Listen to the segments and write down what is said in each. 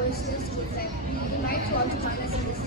towards this school trip. We invite you all to join us in this.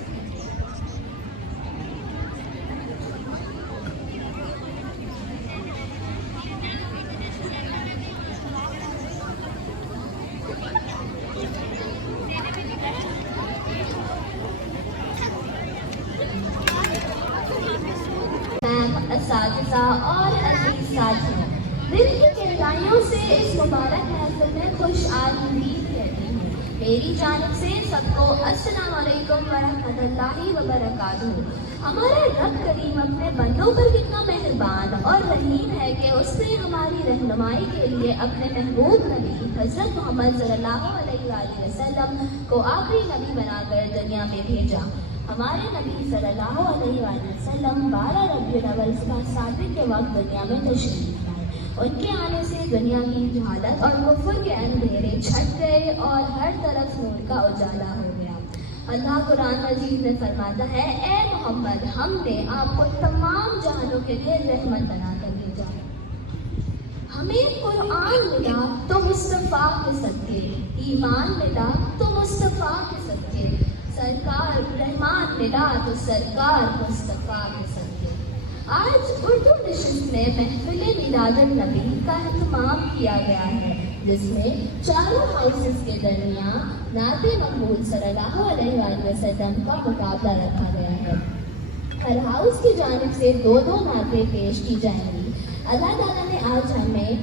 असातिज़ा और अज़ीज़ साथियों, दिल की गहराइयों से इस मुबारक महफिल में खुश आमदीद कहती हूँ। मेरी जानिब से सबको अस्सलाम वालेकुम व रहमतुल्लाहि व बरकातुहू। हमारा रब करीम अपने बंदों पर कितना मेहरबान और रहीम है कि उसने हमारी रहनुमाई के लिए अपने महबूब नबी हज़रत मोहम्मद सल्लल्लाहु अलैहि वसल्लम को आखिरी नबी बनाकर दुनिया में भेजा। हमारे नबी सल्लल्लाहु अलैहि वसल्लम 12 रबीउल अव्वल सुबह 7 के वक्त दुनिया में तशरीफ लाए। उनके आने से दुनिया की जहालत और कुफ्र के अंधेरे छट गए और हर तरफ नूर का उजाला हो गया। अल्लाह कुरान मजीद में फरमाता है, ए मोहम्मद, हमने आपको तमाम जहानों के लिए रहमत बनाकर भेजा। हमें कुरान मिला तो मुस्तफ़ा के सदके, ईमान मिला तो मुस्तफ़ा के सदके, सरकार रहमान मिला तो सरकार मुस्तफ़ा के सदके। आज उर्दू नशिस्त में महफिल मिलादुन नबी का एहतमाम किया गया है, जिसमें चारों हाउसेस के दरमियान नाते महमूद सल्लल्लाहु अलैहि वसल्लम का मुकाबला रखा गया है। हर हाउस की जानिब से 2-2 नाते पेश की जाएंगी। अल्लाह ताला ने आज हमें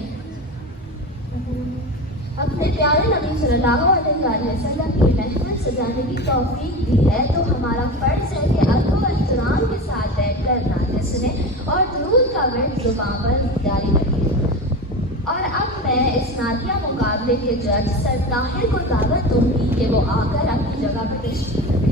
अपने प्यारे नबी सल्लल्लाहु अलैहि वसल्लम की महफिल सजाने की तौफीक दी है, तो हमारा फर्ज है कि अदब व एहतराम के साथ बैठकर नाते सुने और दुरूद का वर्द ज़ुबान पर जारी रखें। और अब मैं इस नातिया मुकाबले के जज सर ताहिर को दावत दूंगी कि वो आकर अपनी जगह पर तशरीफ रखें।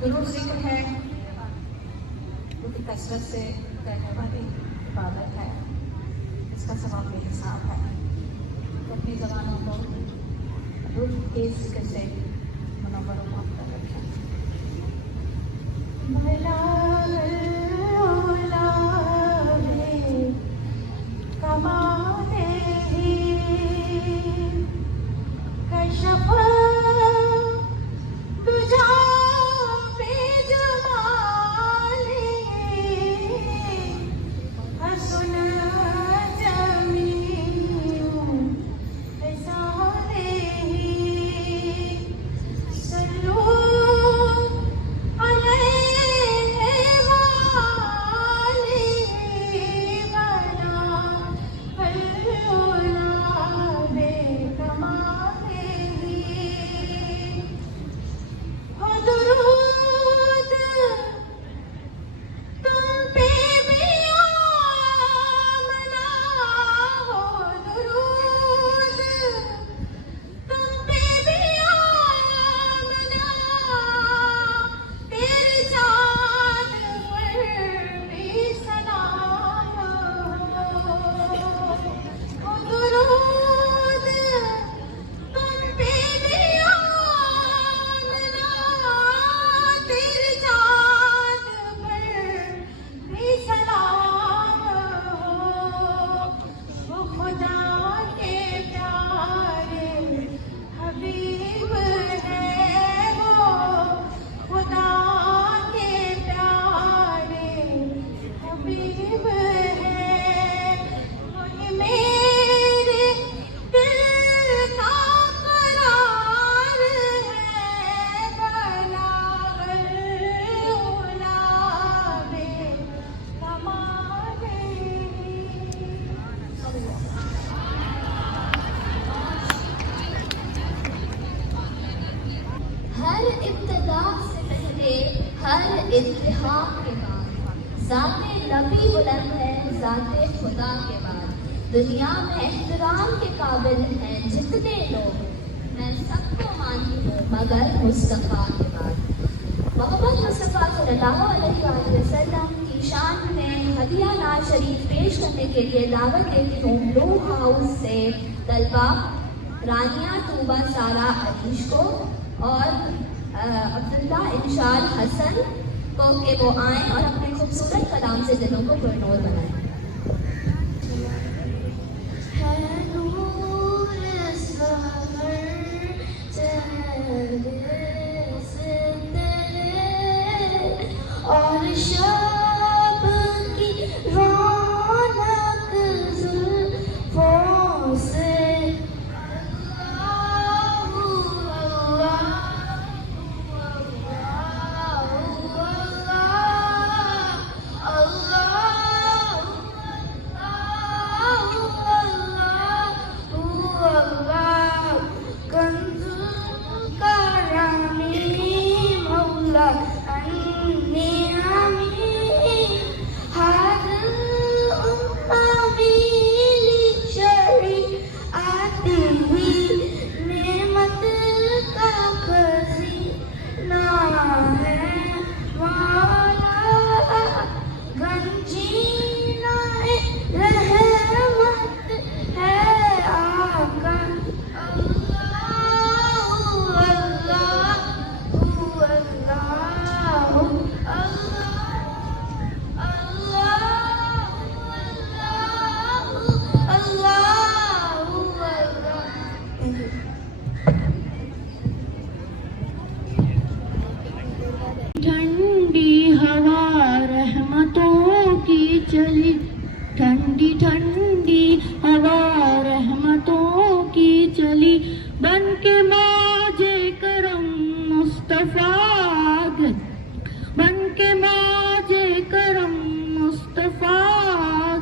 दुरूद ज़िक्र है जो कि कसरत से करने वाली इबादत है, इसका सवाब बेहिसाब है। अपनी जबानों को रुख के जिक्र से मुनव्वर कर रखें। हर इब्तिदा से पहले हर इत्तिहाम के बाद ज़ाते नबी बुलंद है, ज़ाते खुदा के बाद दुनिया में एहतराम के काबिल हैं जितने लोग, मैं सबको मानती हूँ मगर मुस्तफ़ा के बाद। मोहम्मद मुस्तफ़ा सल्लल्लाहु अलैहि वसल्लम की शान में हदिया नाज शरीफ पेश करने के लिए दावत देती हूँ ब्लू हाउस से तलबा रानिया तूबा सारा अलीश को और अब्दुल्ला इंशाल हसन को कि वो आएँ और अपने खूबसूरत कलाम से दिलों को पुरनूर बनाएं। और शब की रौनक जुल्फों से ठंडी हवा रहमतों की चली, ठंडी ठंडी हवा रहमतों की चली, बन के मौजे करम मुस्तफा गए, बन के मौजे करम मुस्तफा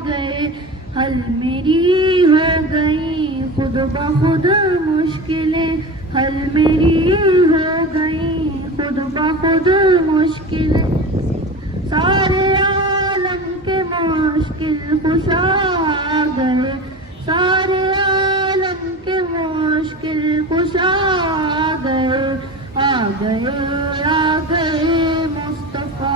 गए। हल मेरी हो गई खुद ब खुद मुश्किलें, हल मेरी हो गई खुद ब खुद मुश्किलें, सारे आलम के मुश्किल कुशा गए, सारे आलम के मुश्किल कुशा गए, आ गए मुस्तफा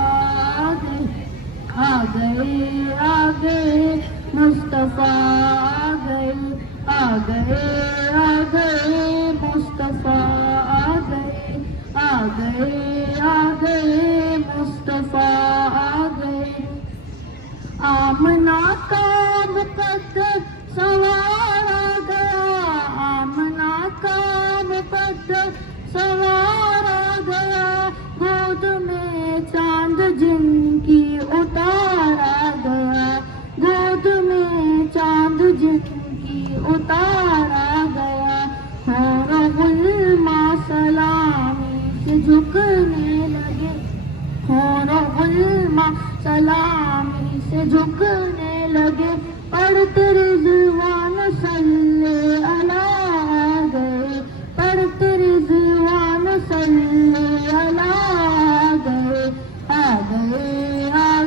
आ गए मुस्तफा आ गए। आ गए मुस्तफ़ा आ गए मुस्तफ़ा आ गए। आमना का मुकद्दर सवार आ गया, आमना का मुकद्दर सवार आ गया। गोद में चांद जिनकी उतार आ गया, गोद में चांद जिनकी उतार आ गया। गुलमा सलामी से झुकने लगे, गुलमा सलामी से झुकने लगे। पढ़ते रिज़वान सल्ले अला आ गए, पढ़ते रिज़वान सल्ले अला आ गए। आ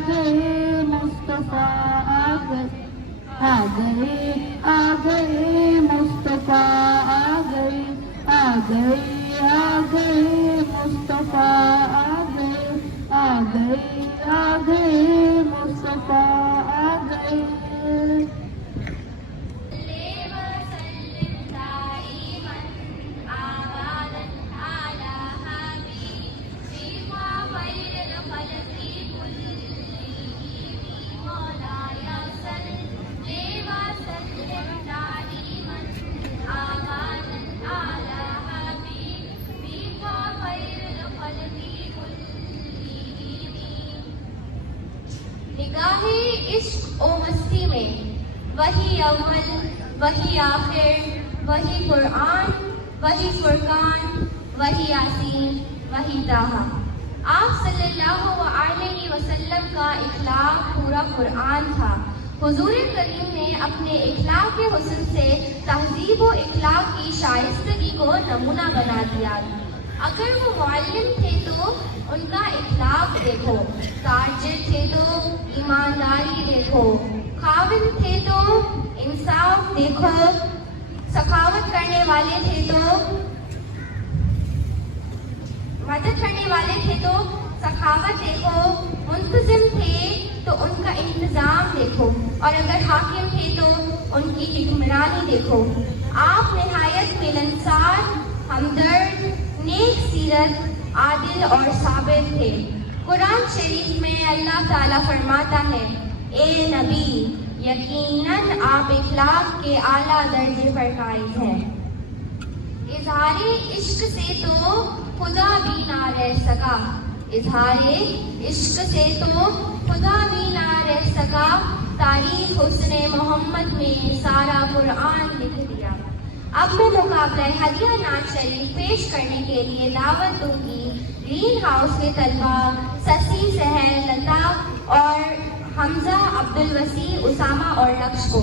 गए मुस्तफ़ा आ गए मुस्तफ़ा आ गए। आ गए मुस्तफ़ा आ गए मुस्तफ़ा आ गए। निगाहे इश्क ओ मस्ती में वही अव्वल वही आखिर, वही कुरान वही फुरकान, वही यासीन वही ताहा। आप सल्लल्लाहु अलैहि वसल्लम का इखलाक पूरा कुरान था। हुजूर करीम ने अपने इखलाक के हुस्न से तहजीब व इखलाक की शाइस्तगी को नमूना बना दिया। अगर वो मुअल्लिम थे तो उनका इखलाक देखो, ताजिर थे तो ईमानदारी देखो, खाविन थे तो इंसाफ देखो, सखावत करने वाले थे तो मदद करने वाले थे तो सखावत देखो, मुंतजिम थे तो उनका इंतजाम देखो, और अगर हाकिम थे तो उनकी हिक्मरानी देखो। आप निहायत मिलनसार, हमदर्द, नेक सीरत, आदिल और साबिर थे। कुरान शरीफ में अल्लाह ताला फरमाता है, ए नबी, यकीनन आप इखलाक के आला दर्जे पर कायम हैं। इजहारे इश्क से तो खुदा भी ना रह सका, इजहारे इश्क से तो खुदा भी ना रह सका। तारीख हुस्ने मोहम्मद में सारा कुरान लिख दिया। अब मैं मुकाबला हदिया नात शरीफ पेश करने के लिए दावत दूंगी ग्रीन हाउस के तलबा ससी, सहर, लता और हमजा, अब्दुल वसी, उसामा और लक्ष को।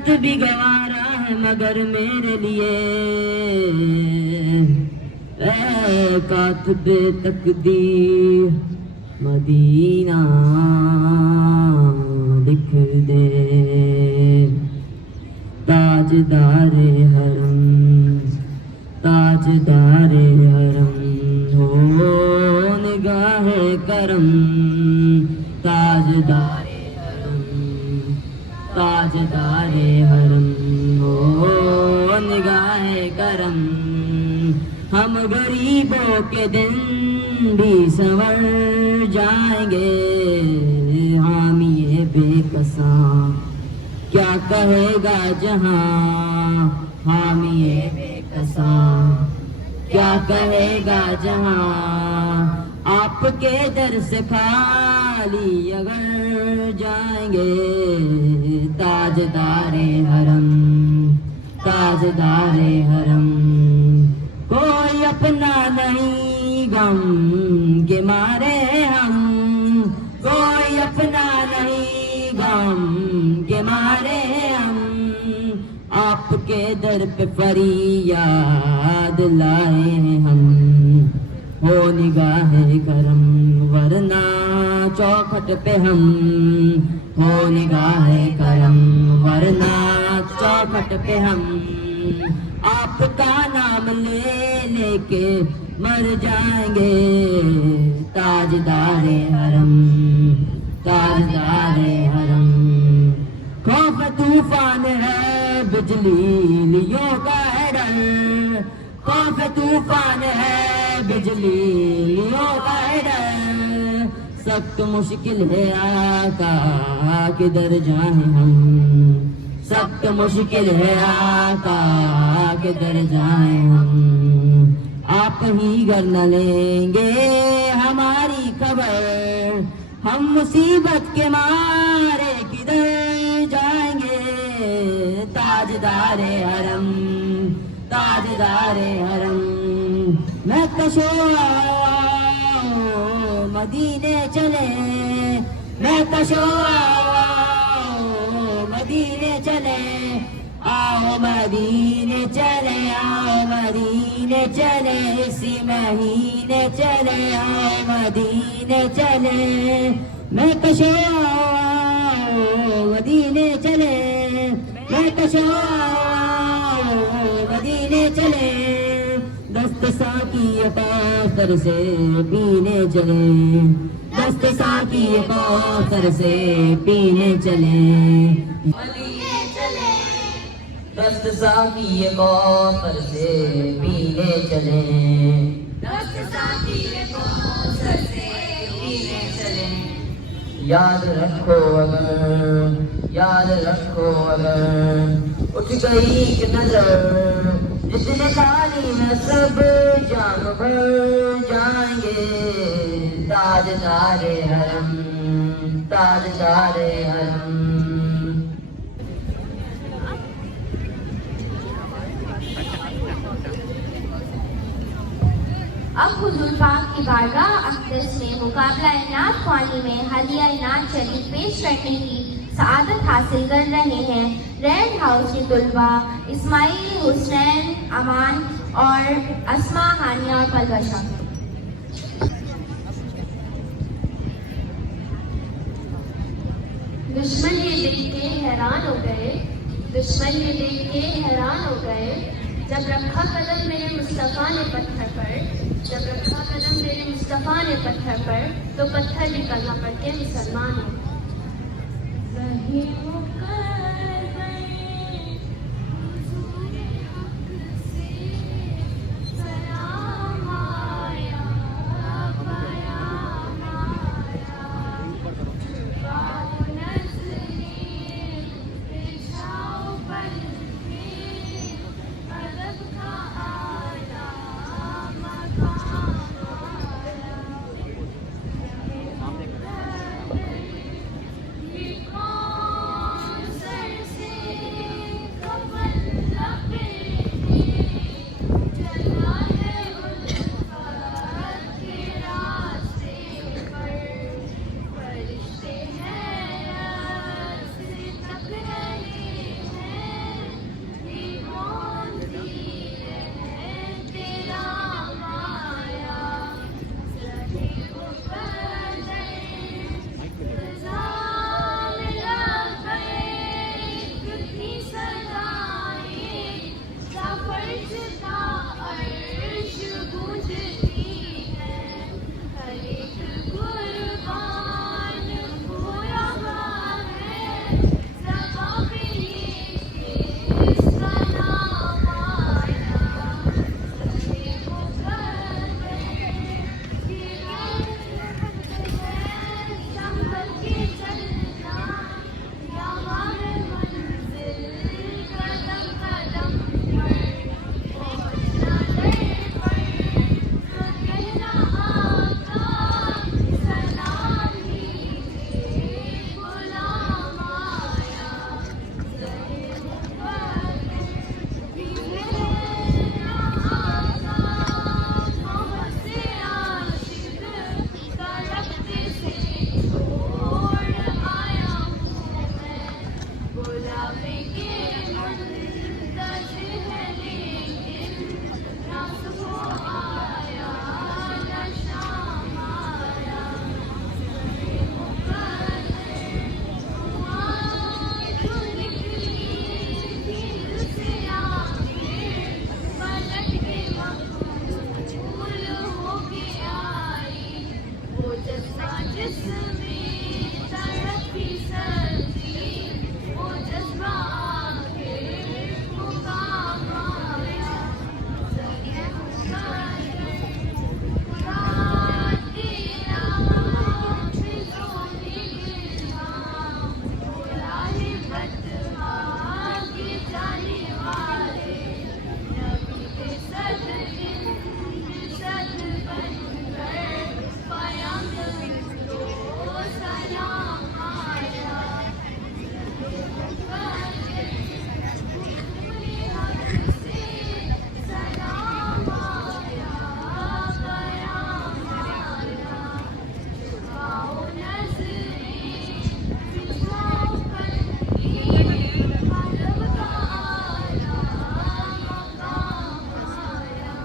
मौत भी गवारा है मगर मेरे लिए ऐ कातिबे तकदीर मदीना लिख दे। ताजदारे हरम ताजदारे हरम हो निगाहे करम ताजदारे ताजदारे हरम हो निगाहे करम। हम गरीबों के दिन भी संवर जाएंगे हामिए बेकसा क्या कहेगा जहां हामिए बेकसा क्या कहेगा जहां। आपके दर से खाली अगर जाएंगे ताजदारे हरम ताजदारे हरम। कोई अपना नहीं गम के मारे हम कोई अपना नहीं गम के मारे हम। आपके दर पे फरियाद लाए हैं हम हो निगाहे करम वरना चौखट पे हम हो निगाहे करम वरना चौखट पे हम। आपका नाम ले लेके मर जाएंगे ताजदारे हरम ताजदारे हरम। खौफ तूफान है बिजली लियों का है डर खौफ तूफान है बिजली लियों का है डर। सख्त मुश्किल है आका किधर जाएं हम सख्त मुश्किल है आका किधर जाएं हम। आप ही घर न लेंगे हमारी खबर हम मुसीबत के मारे किधर जाएंगे ताजदारे हरम ताजदारे हरम। मैं कशो मदीने चले मैं कशो मदीने चले आओ मदीने चले आओ मदीने चले इसी महीने चले आओ मदीने चले। मैं कशो मदीने चले मैं कशो मदीने चले। दस्त साकी कौसर से पीने चले दस्त साकी कौसर से पीने चले दस्त साकी कौसर से पीने चले दस्त साकी कौसर से पीने चले। याद रखो अगर उठ गई एक नजर जितने खाली में सब जान भर जाएंगे ताजदारे हरम ताजदारे हरम। अब हुजूर पाक की बारगाह अक़दस में मुकाबला नात ख्वानी में हदिया नात शरीफ पेश करने की सआदत हासिल कर रहे हैं रेड हाउस की तुलबा इस्माइल हुसैन अमान और अस्मा हानिया और पलवशा। दुश्मन ये देख के हैरान हो गए दुश्मन ये देख के हैरान हो गए जब रखा कदम मेरे मुस्तफ़ा ने पत्थर पर जब रखा कदम मेरे मुस्तफ़ा ने पत्थर पर तो पत्थर भी कलमा पढ़ के मुसलमान हो। कौन सा जावे के मुंतज़िर है लेकिन ना सुबह आया ना शाम आया। जिसमें तड़पी सर्दी वो जज्बा आके मुकाम आया। रात की रात में सोने गिरना बुलाए बदमा के जाने वाले नबी के सदके सद बनकर पयंग तो सलाम आया। से सलाम आया कयाम आया। झुकाओ नज़रें झुकाओ कदमें अदब का आया मकाम आया।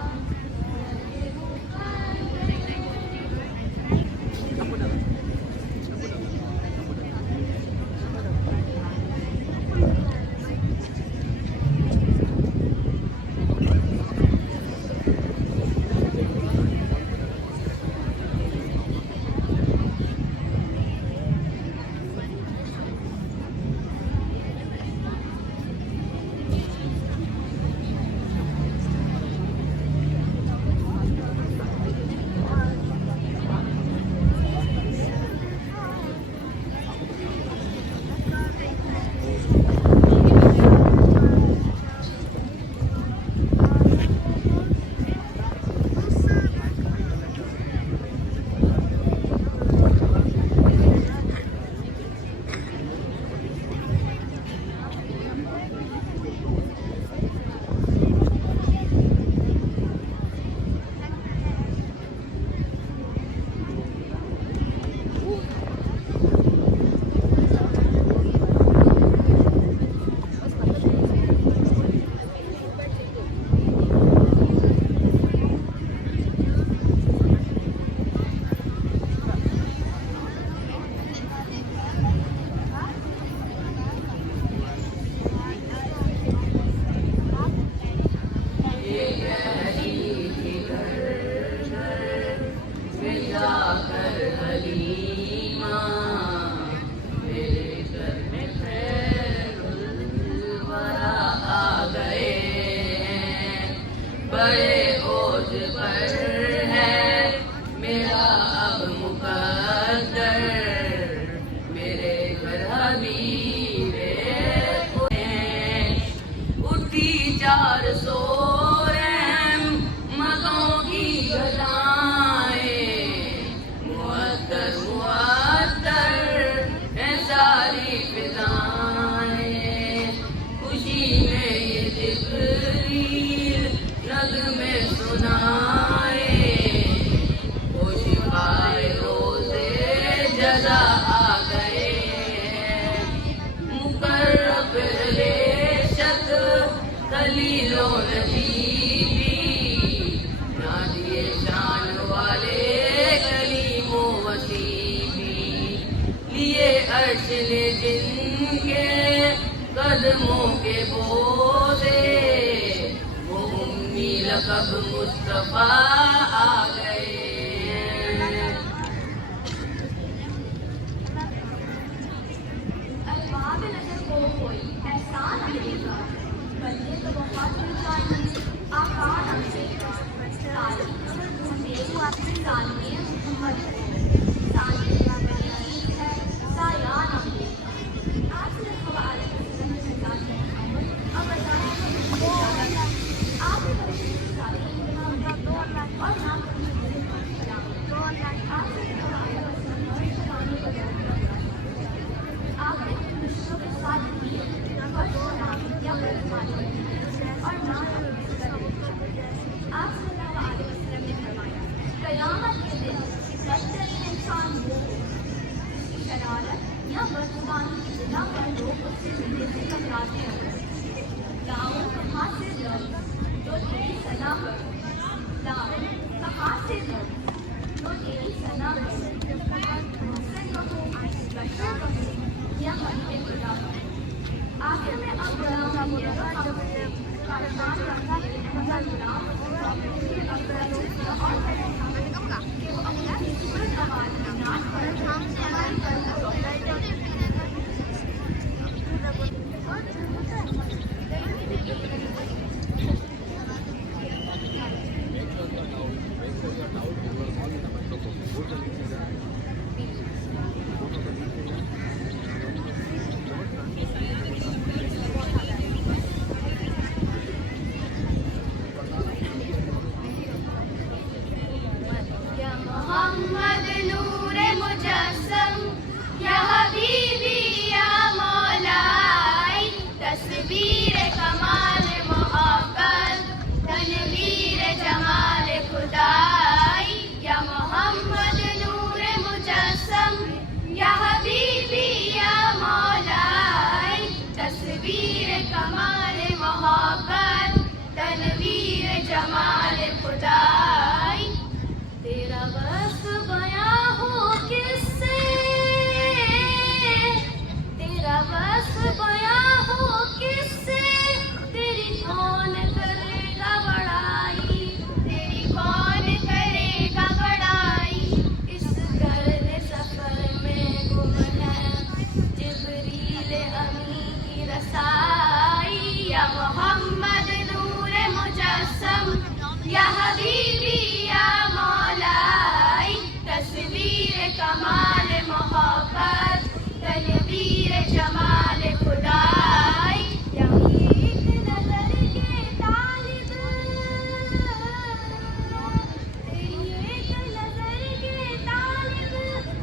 बड़े ओज पर है मेरा अब मुकद्दर। मेरे घर हबीबे उठी 400 रहमतों की घटाएं। मुअत्तर मुअत्तर है सारी फिजाएं। खुशी में ये जिब्रील नग़्मे सुनाए। वो शिफाए रोज़े जज़ा आ गए। मुकर्रब लेशत खलीलो नजीबी नादिए शान वाले कलीमो वसीबी। लिए अर्श ने जिनके कदमों के बोझे वो उम्मी लक़ब मुस्तफ़ा आ गए। अल्बाब नज़र को कोई एहसान मिलेगा बल्कि तो बहुत चाहिए आकार मिलेगा। तारीफ ढूंढे सानिए मोहम्मद को सानिया बनी है सायान आखिर हवाले अब और गाते हैं। लाऊं कहाँ से लफ्ज़ जो तेरी सना पर, लाऊं कहाँ से लफ्ज़ जो तेरी सना पर, मुझसे कहूँ बशर कहूँ या मन पे खुदा हो। आखिर में अब बड़ा ये काशमान रखा है मगर गुलाम के अफसरों और कहता कि वो अपनी खूबसूरत आवाज़ में नाच कर हमारी तरफ रोक मोहम्मद नूरे मुजस्सम या हबीबी या मौलाई, तस्वीर कमाल मोहब्बत तनवीर जमाल खुदाई। या मोहम्मद नूरे मुजस्सम या हबीबी या मौलाई, तस्वीर कमाल मोहब्बत तनवीर जमाल खुदाई। तेरा बस बयां हो किससे, तेरा बस बयां हो किससे, तेरी कौन करेगा बड़ाई, तेरी कौन करेगा बड़ाई। इस गर्द सफर में गुम है जिब्रील अमी की रसाई। या मोहम्मद नूरे मुजस्सम या हबीबी या मौलाई, तस्वीर कमाल मोहब्बत तनवीर जमाल खुदाई। या एक नजर के तालिब, तेरी एक नजर के तालिब,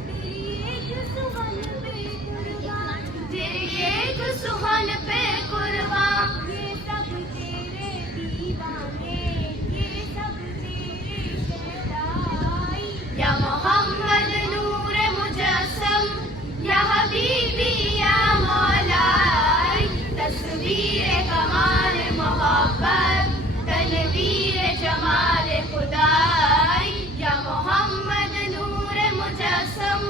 तेरी एक सुहन पे कुर्बान, तेरी एक सुहन पे कुर्बान। ये सब तेरे दीवाने, ये सब तेरी शहदाई। या मोहम्मद नूरे मुजस्सम या हबीबी या मौलाई, तस्वीर कमाल मोहब्बत तनवीर जमाल खुदाई। या मोहम्मद नूरे मुजस्सम।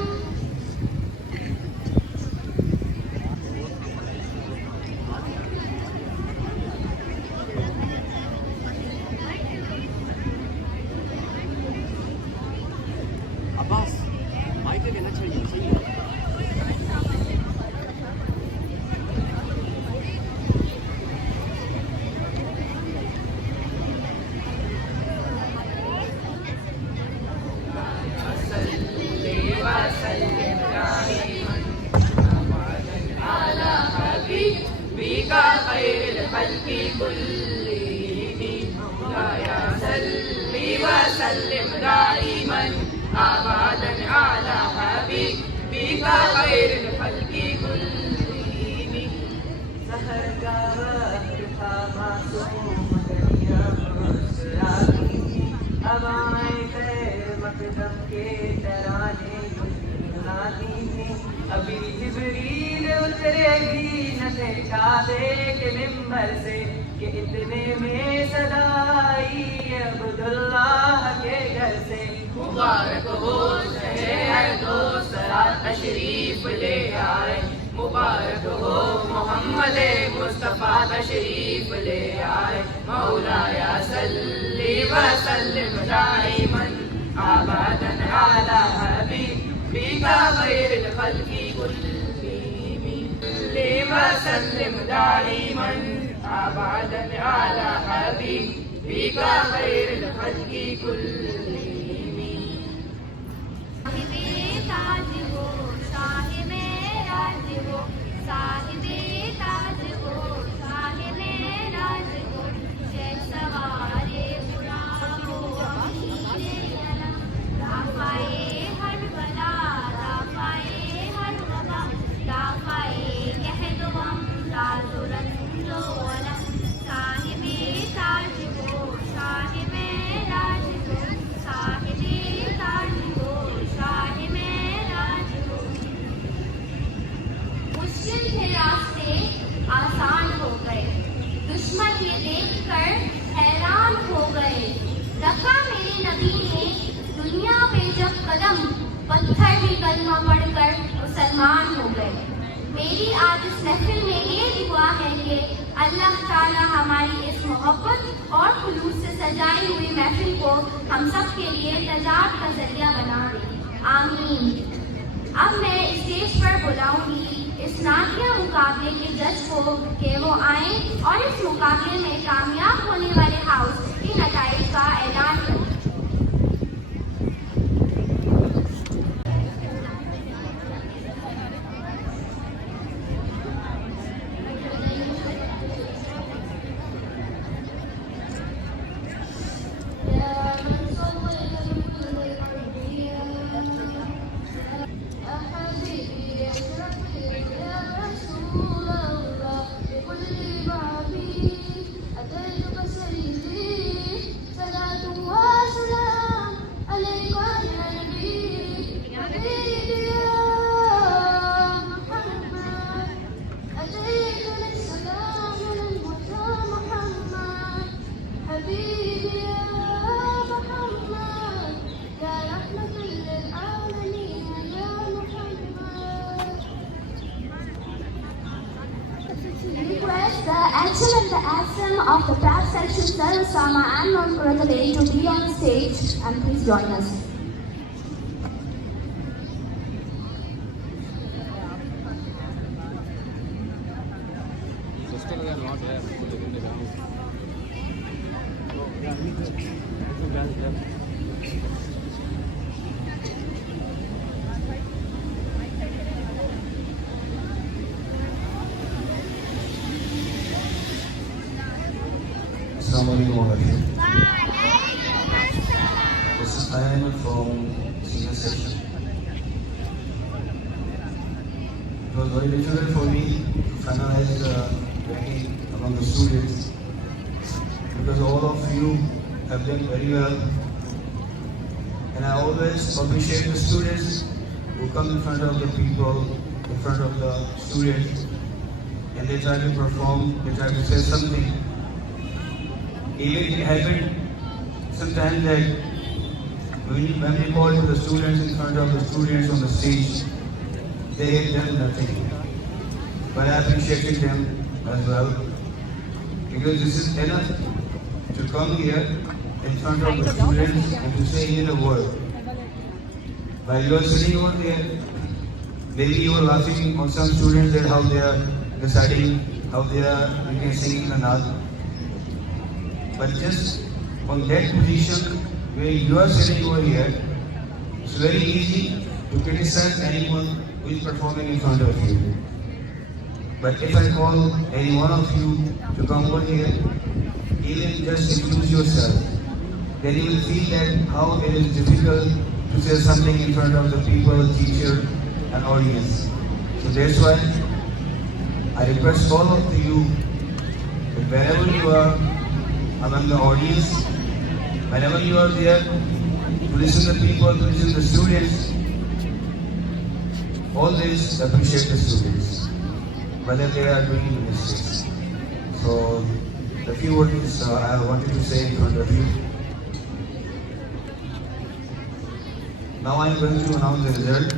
अब्बास माइक लेना चाहिए। अभी जिब्रील उतरेगी न देखा दे के मिंबर से कि इतने में सदाई अब्दुल्लाह के घर से। मुबारक हो शहर दोसरा तशरीफ ले आए, मुबारक हो मोहम्मद मुस्तफा तशरीफ ले आए। मौलाया सल्ली व सल्लिम दाइमन आबादन आला हबीबिका खैरिल खल्की कुल्लिहिम, सल्ली व सल्लिम दाइमन आबादन आला हबीबिका खैरिल खल्की कुल्लिहिम। साहिबे ताज हो शाह में राज हो, साहिबे ताज हो शाह में राज हो, जय सवारे बुरा हो मीरे अलम, राफाए हर बला राफाए हर वबा, राफाए कह दो हम राजुरंजो अलम। साहिबे ताज हो शाह में राज हो, साहिबे ताज हो शाह में राज हो। मुश्किल थे रखा मेरे नबी ने दुनिया पे जब कदम, पत्थर भी कलमा पढ़कर मुसलमान हो गए। मेरी आज इस महफिल में ये दुआ है कि अल्लाह ताला हमारी इस मोहब्बत और खुलूस से सजाई हुई महफिल को हम सब के लिए तजाब का जरिया बना दे। आमीन। अब मैं स्टेज पर बुलाऊंगी इस नातिया मुकाबले के जज को कि वो आए और इस मुकाबले में कामयाब होने वाले हाउस के नताइज का ऐलान करें। The action and the action of the rap section, Sir Osama and Nurul to be on stage, and please join us. Sister are not there. Assalamualaikum warahmatullahi. This is Ayman from senior section. It was very difficult for me to finalize the ranking among the students because all of you have done very well, and I always appreciate the students who come in front of the people, in front of the students, and they try to perform, they try to say something. Even it happened sometimes that when we call to the students in front of the students on the stage, they had done nothing. But I appreciated them as well, because this is enough to come here in front of the students and to say in a word. While you are sitting over there, maybe you are laughing on some students and how they are deciding, how they are singing the naat. But just on that position where you are sitting over here, it's very easy to criticize anyone who is performing in front of you. But if I call any one of you to come over here, even just introduce yourself, then you will feel that how it is difficult to say something in front of the people, teacher and audience. So that's why I request all of you that wherever you are among the audience, whenever you are there to listen to people, to listen to students, always appreciate the students, whether they are doing mistakes. So the few words I wanted to say in front of you. Now I am going to announce the result.